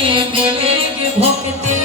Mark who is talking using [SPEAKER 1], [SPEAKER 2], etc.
[SPEAKER 1] भक्ति